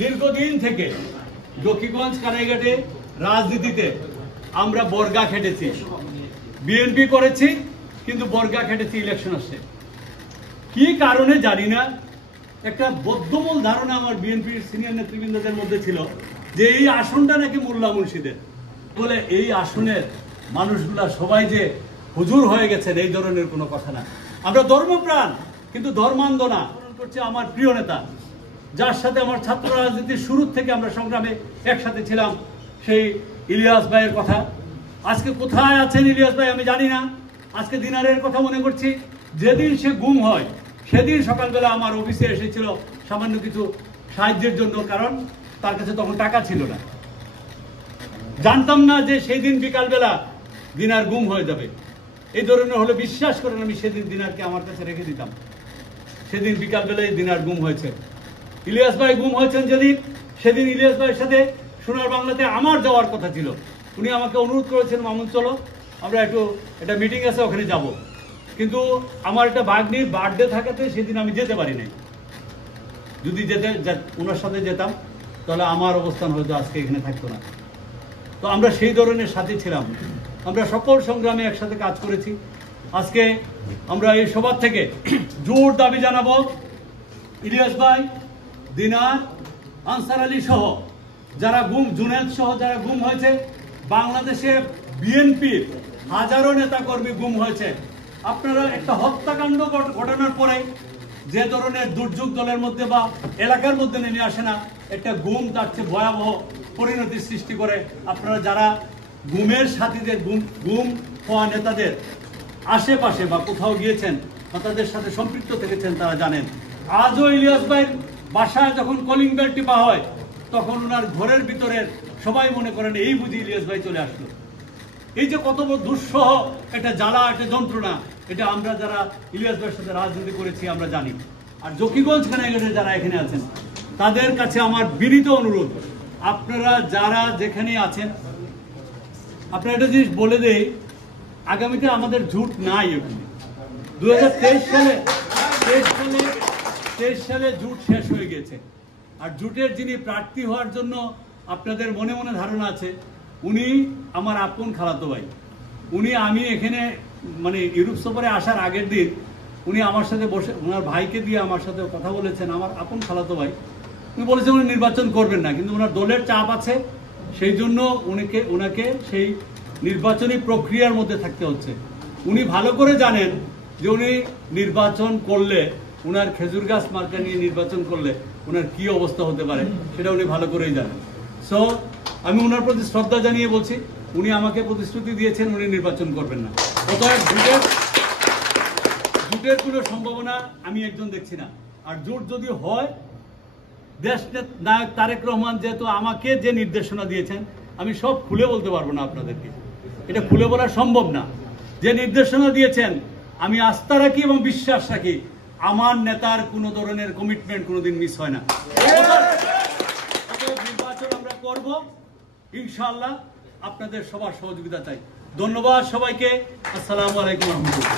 দীর্ঘদিন থেকে জকিগঞ্জ কানাইঘাটে রাজনীতিতে আমরা বর্গা খেটেছি, বিএনপি করেছি, কিন্তু বর্গা খেটেছি। ইলেকশন আসছে কি কারণে জানি না, একটা বদ্ধমূল ধারণা আমার বিএনপির সিনিয়র নেতৃবৃন্দদের মধ্যে ছিল যে এই আসনটা নাকি মোল্লা মুর্শিদের, বলে এই আসনের মানুষগুলা সবাই যে হুজুর হয়ে গেছেন এই ধরনের কোনো কথা না। আমরা ধর্মপ্রাণ কিন্তু ধর্মান্ধ না। করছে আমার প্রিয় নেতা, যার সাথে আমার ছাত্র রাজনীতির শুরু থেকে আমরা সংগ্রামে একসাথে ছিলাম, সেই ইলিয়াস ভাইয়ের কথা। আজকে কোথায় আছেন ইলিয়াস ভাই আমি জানি না। আজকে দিনারের কথা মনে করছি, যেদিন সে গুম হয় সেদিন সকালবেলা আমার অফিসে এসেছিল সামান্য কিছু সাহায্যের জন্য, কারণ তার কাছে তখন টাকা ছিল না। জানতাম না যে সেই দিন বিকালবেলা দিনার গুম হয়ে যাবে। এই ধরনের হলে বিশ্বাস করেন আমি সেদিন দিনারকে আমার কাছে রেখে দিতাম। সেদিন বিকালবেলায় দিনার গুম হয়েছে। ইলিয়াস ভাই গুম হয়েছেন যেদিন, সেদিন ইলিয়াস ভাইয়ের সাথে সোনার বাংলাতে আমার যাওয়ার কথা ছিল। উনি আমাকে অনুরোধ করেছেন, মামুন চলো আমরা একটু একটা মিটিং আছে ওখানে যাব, কিন্তু আমার একটা ভাগ্নির বার্থডে থাকাতে সেদিন আমি যেতে পারি নাই। যদি ওনার সাথে যেতাম তাহলে আমার অবস্থান হয়তো আজকে এখানে থাকতো না। তো আমরা সেই ধরনের সাথে ছিলাম, আমরা সকল সংগ্রামে একসাথে কাজ করেছি। আজকে আমরা এই সবার থেকে জোর দাবি জানাবো, ইলিয়াস ভাই, দিনার, আনসার আলী সহ যারা গুম, জুনেদ সহ যারা গুম হয়েছে, বাংলাদেশে বিএনপির হাজারো নেতাকর্মী গুম হয়েছে। আপনারা একটা হত্যাকাণ্ড ঘটানোর পরে যে ধরনের দুর্যোগ দলের মধ্যে বা এলাকার মধ্যে নেমে আসে না, একটা গুম তার চেয়ে ভয়াবহ পরিণতির সৃষ্টি করে। আপনারা যারা গুমের সাথীদের, গুম হওয়া নেতাদের আশেপাশে বা কোথাও গিয়েছেন বা তাদের সাথে সম্পৃক্ত থেকেছেন তারা জানেন। আজও ইলিয়াস ভাইয়ের বাসায় যখন কলিং বেল টিপা হয় তখন ওনার ঘরের ভিতরের সবাই মনে করেন এই বুঝি ইলিয়াস ভাই চলে আসলো। এই যে কত বড় দুঃসহ একটা জ্বালা, একটা যন্ত্রণা, এটা আমরা যারা ইলিয়াস ভাইয়ের সাথে রাজনীতি করেছি আমরা জানি। আর জকিগঞ্জ কানাইঘাটে যারা এখানে আছেন তাদের কাছে আমার বিনীত অনুরোধ, আপনারা যারা যেখানে আছেন, আপনারা একটা জিনিস বলে দেই, আগামীতে আমাদের জোট নাই। ওখানে 2023 সালে জোট শেষ হয়ে গেছে। আর জোটের যিনি প্রার্থী হওয়ার জন্য আপনাদের মনে মনে ধারণা আছে, উনি আমার আপন খালাতো ভাই। উনি, আমি এখানে মানে ইউরোপ সফরে আসার আগের দিন উনি আমার সাথে বসে ওনার ভাইকে দিয়ে আমার সাথে কথা বলেছেন, আমার আপন খালাতো ভাই। উনি বলেছেন উনি নির্বাচন করবেন না, কিন্তু ওনার দলের চাপ আছে, সেই জন্য ওনাকে সেই নির্বাচনী প্রক্রিয়ার মধ্যে থাকতে হচ্ছে। উনি ভালো করে জানেন যে উনি নির্বাচন করলে, ওনার খেজুর গাছ মার্কা নিয়ে নির্বাচন করলে ওনার কি অবস্থা হতে পারে সেটা উনি ভালো করেই জানেন। সো আমি ওনার প্রতি শ্রদ্ধা জানিয়ে বলছি, উনি আমাকে প্রতিশ্রুতি দিয়েছেন উনি নির্বাচন করবেন না। অতএব জোটের কোনো সম্ভাবনা আমি একজন দেখছি না। আর জোট যদি হয়, দেশ নায়ক তারেক রহমান যেহেতু আমাকে যে নির্দেশনা দিয়েছেন, আমি সব খুলে বলতে পারবো না আপনাদেরকে, এটা খুলে বলা সম্ভব না। যে নির্দেশনা দিয়েছেন আমি আস্থা রাখি এবং বিশ্বাস রাখি, আমার নেতার কোনো ধরনের কমিটমেন্ট কোনোদিন মিস হয় না। নির্বাচন আমরা করব ইনশাআল্লাহ, আপনাদের সবার সহযোগিতা চাই। ধন্যবাদ সবাইকে। আসসালামু আলাইকুম রহমতুল্লাহ।